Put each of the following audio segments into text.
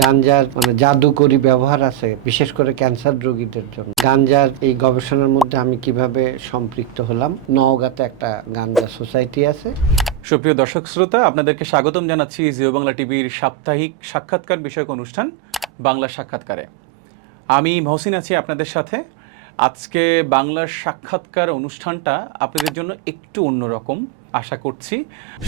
গাঞ্জার জাদুকরি ব্যবহার আছে বিশেষ করে ক্যান্সার রোগীদের জন্য। গাঞ্জার এই গবেষণার মধ্যে আমি কিভাবে সম্পৃক্ত হলাম। নওগাঁতে একটা গাঞ্জা সোসাইটি আছে। সুপ্রিয় দর্শক শ্রোতা, আপনাদেরকে স্বাগতম জানাচ্ছি জিও বাংলা টিভির সাপ্তাহিক সাক্ষাৎকার বিষয়ক অনুষ্ঠান বাংলা সাক্ষাৎকারে। আমি মহসিন আছি আপনাদের সাথে। আজকে বাংলার সাক্ষাৎকার অনুষ্ঠানটা আপনাদের জন্য একটু অন্যরকম আশা করছি।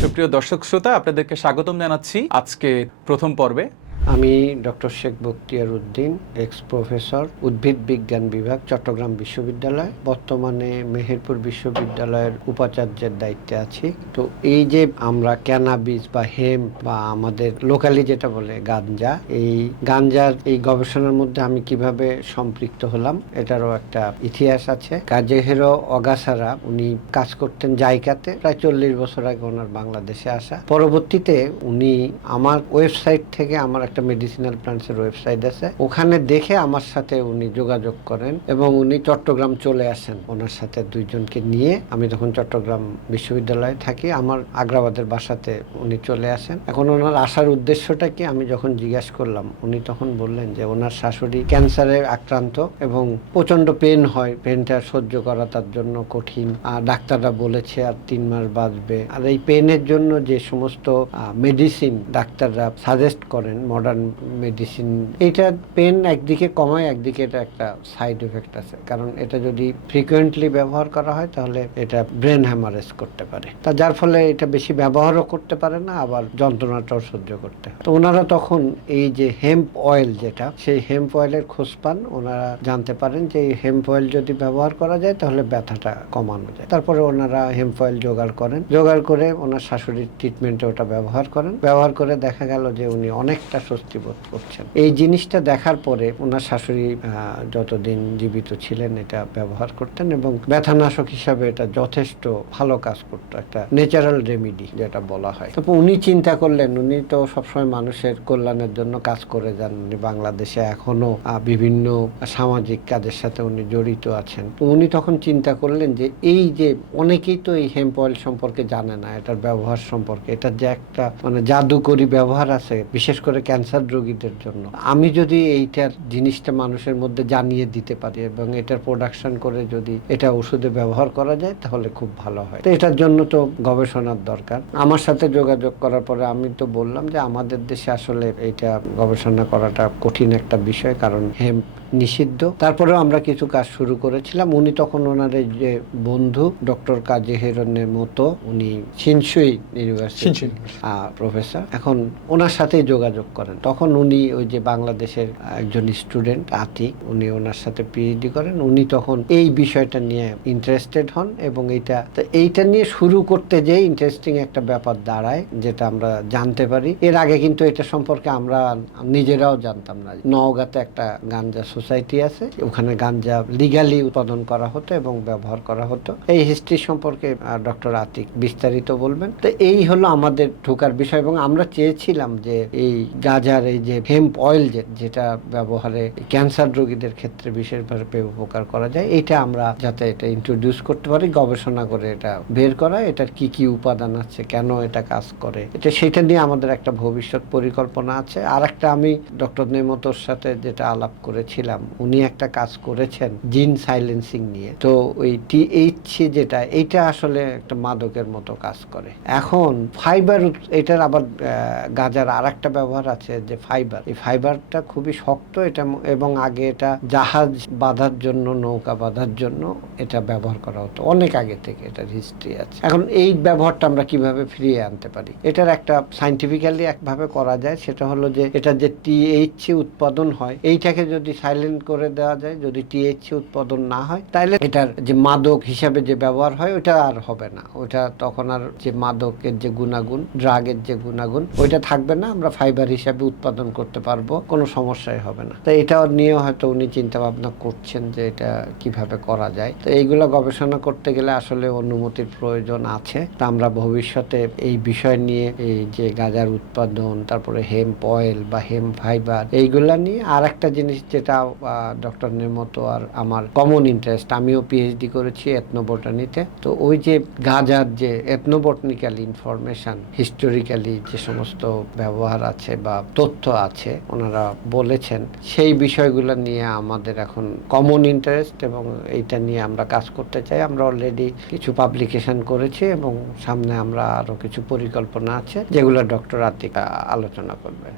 সুপ্রিয় দর্শক শ্রোতা, আপনাদেরকে স্বাগতম জানাচ্ছি আজকে প্রথম পর্বে। আমি doctor Sheikh Bakhtiar Uddin, ex professor, উদ্ভিদ বিজ্ঞান বিভাগ, চট্টগ্রাম বিশ্ববিদ্যালয়। বর্তমানে মেহেরপুর বিশ্ববিদ্যালয়ের উপাচার্যের দায়িত্বে আছি। তো এই যে আমরা ক্যানাবিস বা হেম্প বা আমাদের লোকালি যেটা বলে গাঞ্জা, এই গাঞ্জার এই গবেষণার মধ্যে আমি কিভাবে সম্পৃক্ত হলাম এটারও একটা ইতিহাস আছে। কাজেহেরো অগাসারা উনি কাজ করতেন জাইকাতে, প্রায় 40 বছর আগে ওনার বাংলাদেশে আসা। পরবর্তীতে উনি আমার ওয়েবসাইট থেকে, আমার একটা মেডিসিনাল প্ল্যান্টসের ওয়েবসাইট আছে, ওখানে দেখে আমার সাথে উনি যোগাযোগ করেন এবং উনি চট্টগ্রাম চলে আসেন ওনার সাথে দুইজনকে নিয়ে। আমি তখন চট্টগ্রাম বিশ্ববিদ্যালয়ে থাকি, আমার আগ্রাবাদের বাসাতে উনি চলে আসেন। এখন ওনার আসার উদ্দেশ্যটা কি আমি যখন জিজ্ঞাসা করলাম, উনি তখন বললেন যে ওনার শাশুড়ি ক্যান্সারে আক্রান্ত এবং প্রচন্ড পেন হয়, পেনটা সহ্য করা তার জন্য কঠিন। আর ডাক্তাররা বলেছে আর 3 মাস বাঁচবে। আর এই পেনের জন্য যে সমস্ত মেডিসিন ডাক্তাররা সাজেস্ট করেন, মডার্ন মেডিসিন, এটা পেন একদিকে কমায়, একদিকে এটা একটা সাইড এফেক্ট আছে। কারণ এটা যদি ফ্রিকুয়েন্টলি ব্যবহার করা হয় তাহলে এটা ব্রেন হ্যামারেজ করতে পারে, তা যার ফলে এটা বেশি ব্যবহারও করতে পারে না, আবার যন্ত্রণাটাও সহ্য করতে হয়। তো ওনারা তখন এই যে হেম্প অয়েল, যেটা সেই হেম্প অয়েলের খোঁজ পান। ওনারা জানতে পারেন যে এই হেম্প অয়েল যদি ব্যবহার করা যায় তাহলে ব্যথাটা কমানো যায়। তারপরে ওনারা হেম্প অয়েল জোগাড় করেন, জোগাড় করে ওনার শাশুড়ির ট্রিটমেন্টে ওটা ব্যবহার করেন। ব্যবহার করে দেখা গেল যে উনি অনেকটা স্বস্তি বোধ করছেন। এই জিনিসটা দেখার পরে ওনার শাশুড়ি যতদিন জীবিত ছিলেন এটা ব্যবহার করতেন এবং ব্যথানাশক হিসাবে এটা যথেষ্ট ভালো কাজ করতো, একটা ন্যাচারাল রেমিডি যেটা বলা হয়। তো উনি চিন্তা করলেন, উনি তো সবসময় মানুষের কল্যাণের জন্য কাজ করে যান, উনি বাংলাদেশে এখনো বিভিন্ন সামাজিক কাজের সাথে উনি জড়িত আছেন। তো উনি তখন চিন্তা করলেন যে এই যে অনেকেই তো এই হেম্প অয়েল সম্পর্কে জানে না, এটার ব্যবহার সম্পর্কে, এটার যে একটা জাদুকরি ব্যবহার আছে বিশেষ করে ক্যান্সার রোগীদের জন্য। আমি যদি এইটার জিনিসটা মানুষের মধ্যে জানিয়ে দিতে পারি এবং এটার প্রোডাকশন করে যদি এটা ওষুধে ব্যবহার করা যায় তাহলে খুব ভালো হয়। তো এটার জন্য তো গবেষণার দরকার। আমার সাথে যোগাযোগ করার পরে আমি তো বললাম যে আমাদের দেশে আসলে এটা গবেষণা করাটা কঠিন একটা বিষয়, কারণ হেম্প নিষিদ্ধ। তারপরেও আমরা কিছু কাজ শুরু করেছিলাম। উনি তখন ওনার যে বন্ধু ডক্টর কাজেহেরনের মতো, উনি শিনসুই ইউনিভার্সিটি প্রফেসর, এখন ওনার সাথে যোগাযোগ করেন। তখন উনি ওই যে বাংলাদেশের একজন স্টুডেন্ট আতিক, উনি ওনার সাথে পিএইচডি করেন। উনি তখন এই বিষয়টা নিয়ে ইন্টারেস্টেড হন এবং এইটা নিয়ে শুরু করতে যে ইন্টারেস্টিং একটা ব্যাপার দাঁড়ায়, যেটা আমরা জানতে পারি। এর আগে কিন্তু এটা সম্পর্কে আমরা নিজেরাও জানতাম না। নওগাঁতে একটা গাঞ্জা সোসাইটি আছে, ওখানে গাঞ্জা লিগালি উৎপাদন করা হতো এবং ব্যবহার করা হতো। এই হিস্ট্রি সম্পর্কে ডক্টর আতিক বিস্তারিত বলবেন। তো এই হলো আমাদের ঢোকার বিষয় এবং আমরা চেয়েছিলাম যে এই গাঁজার এই যে হেম্প অয়েল যেটা ব্যবহারে ক্যান্সার রোগীদের ক্ষেত্রে বিশেষভাবে উপকার করা যায়, এটা আমরা যাতে এটা ইন্ট্রোডিউস করতে পারি, গবেষণা করে এটা বের করা, এটার কি কি উপাদান আছে, কেন এটা কাজ করে, এটা সেটা নিয়ে আমাদের একটা ভবিষ্যৎ পরিকল্পনা আছে। আর একটা আমি ডক্টর নেমতোর সাথে যেটা আলাপ করেছিলাম, উনি একটা কাজ করেছেন জিন সাইলেন্সিং নিয়ে। তো ওই টিএইচসি যেটা, এটা আসলে একটা মাদকের মতো কাজ করে। এখন ফাইবার, এটার আবার গাঁজার আর একটা ব্যবহার আছে যে ফাইবার, এই ফাইবারটা খুবই শক্ত এটা, এবং আগে এটা জাহাজ বাঁধার জন্য, নৌকা বাঁধার জন্য এটা ব্যবহার করা হতো অনেক আগে থেকে, এটার হিস্ট্রি আছে। এখন এই ব্যবহারটা আমরা কিভাবে ফিরিয়ে আনতে পারি, এটার একটা সাইন্টিফিক্যালি একভাবে করা যায়। সেটা হলো যে এটা যে টিএইচসি উৎপাদন হয়, এইটাকে যদি সাইলেন্ট করে দেওয়া যায়, যদি টিএইচসি উৎপাদন না হয়, তাহলে এটার যে মাদক হিসাবে যে ব্যবহার হয় ওটা আর হবে না। ওটা তখন আর যে মাদকের যে গুণাগুণ, ড্রাগের যে গুণাগুণ, ওইটা থাকবে না। আমরা ফাইবার হিসাবে উৎপাদন করতে পারবো, কোনো সমস্যাই হবে না। তো এটা নিয়ে হয়তো উনি চিন্তা ভাবনা করছেন যে এটা কিভাবে করা যায়। তো এইগুলো গবেষণা করতে গেলে আসলে অনুমতির প্রয়োজন আছে। তা আমরা ভবিষ্যতে এই বিষয় নিয়ে, এই যে গাঁজার উৎপাদন, তারপরে হেম্প অয়েল বা হেম্প ফাইবার, এইগুলা নিয়ে আর একটা জিনিস যেটা ডক্টর নেমতো আর আমার কমন ইন্টারেস্ট, আমিও পিএইচডি করেছি এথনোবটানিতে। তো ওই যে গাঁজার যে এথনোবটানিক্যাল ইনফরমেশন, হিস্টোরিক্যালি যে সমস্ত ব্যবহার আছে বা তথ্য আছে ওনারা বলেছেন, সেই বিষয়গুলো নিয়ে আমাদের এখন কমন ইন্টারেস্ট এবং এইটা নিয়ে আমরা কাজ করতে চাই। আমরা অলরেডি কিছু পাবলিকেশন করেছি এবং সামনে আমরা আরো কিছু পরিকল্পনা আছে যেগুলো ডক্টর আতিক আলোচনা করবেন।